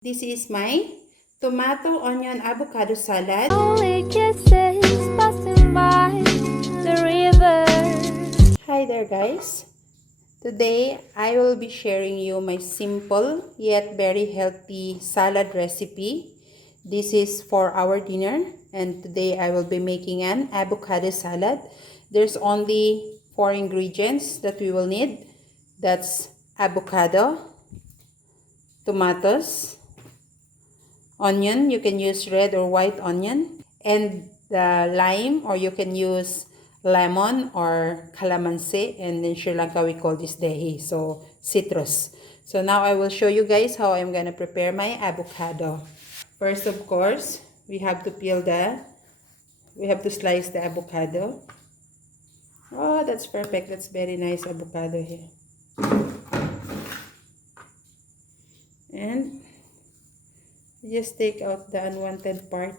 This is my tomato, onion, avocado salad. Only kisses passing by the river. Hi there guys. Today I will be sharing you my simple yet very healthy salad recipe. This is for our dinner and today I will be making an avocado salad. There's only 4 ingredients that we will need. That's avocado, tomatoes, onion, you can use red or white onion, and the lime, or you can use lemon or calamansi, and in Sri Lanka we call this dehi, so citrus. So now I will show you guys how I'm gonna prepare my avocado. First, of course, we have to slice the avocado. Oh, that's perfect. That's very nice avocado here. And just take out the unwanted part.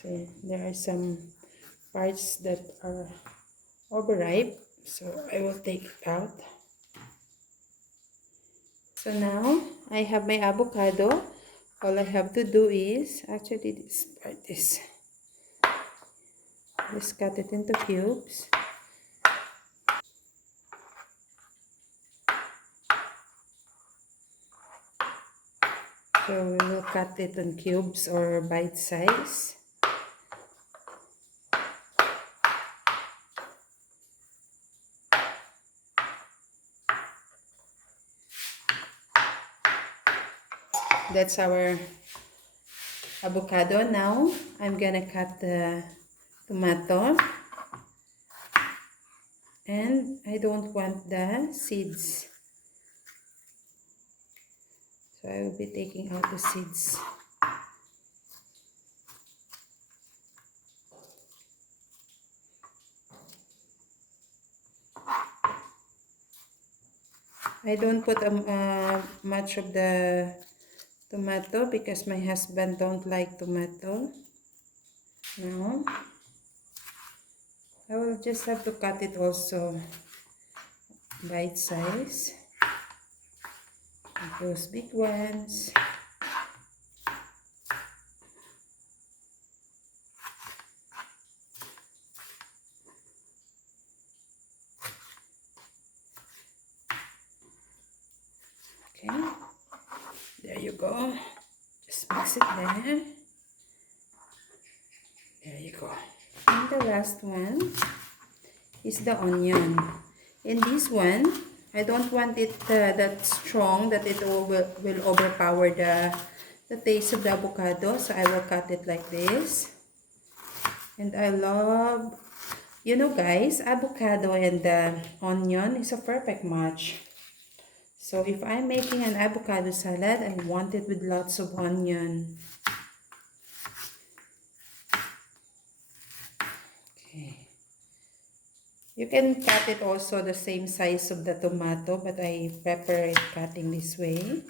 So there are some parts that are overripe, so I will take it out. So now I have my avocado. All I have to do is, actually this part is, just cut it into cubes. So we will cut it in cubes or bite size. That's our avocado. Now I'm gonna cut the tomato, and I don't want the seeds, so I will be taking out the seeds. I don't put much of the tomato because my husband don't like tomato. Now I will just have to cut it also bite size, those big ones. Okay, there you go. Just mix it there. There you go. And the last one is the onion. In this one, I don't want it that strong that it will overpower the taste of the avocado. So I will cut it like this. And I love, you know guys, avocado and the onion is a perfect match. So if I'm making an avocado salad, I want it with lots of onion. Okay. You can cut it also the same size of the tomato, but I prefer it cutting this way.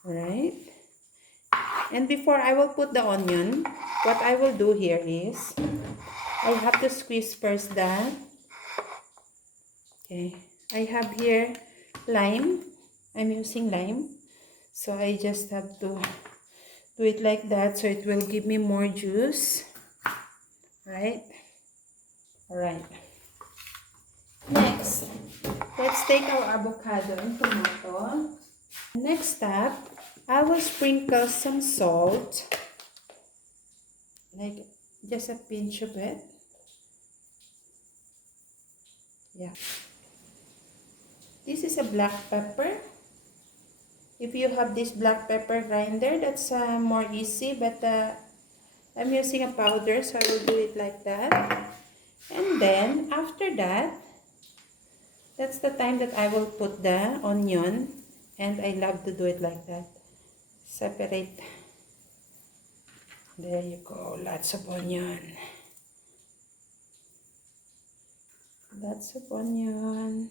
Alright. And before I will put the onion, what I will do here is, I have to squeeze first the, okay, I have here lime. I'm using lime. So I just have to do it like that so it will give me more juice. Right? Alright. Next, let's take our avocado and tomato. Next step, I will sprinkle some salt, like just a pinch of it. Yeah. This is a black pepper. If you have this black pepper grinder, that's more easy, but I'm using a powder, so I will do it like that. And then, after that, that's the time that I will put the onion, and I love to do it like that. Separate. There you go, lots of onion. Lots of onion.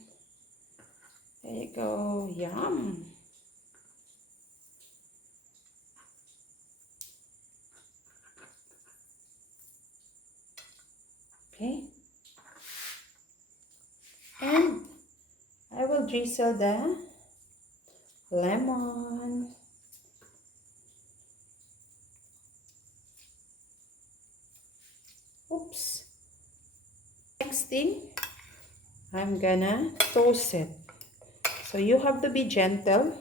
go. Yum. Okay. And I will drizzle the lemon. Oops. Next thing, I'm gonna toast it. So you have to be gentle.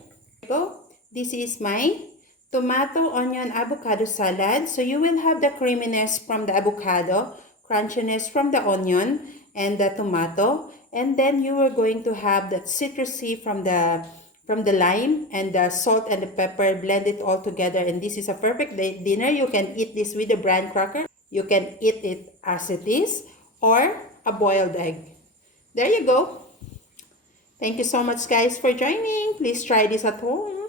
Go. This is my tomato, onion, avocado salad. So you will have the creaminess from the avocado, crunchiness from the onion and the tomato, and then you are going to have that citrusy from the lime and the salt and the pepper. Blend it all together, and this is a perfect dinner. You can eat this with a bran cracker. You can eat it as it is, or a boiled egg. There you go. Thank you so much, guys, for joining. Please try this at home.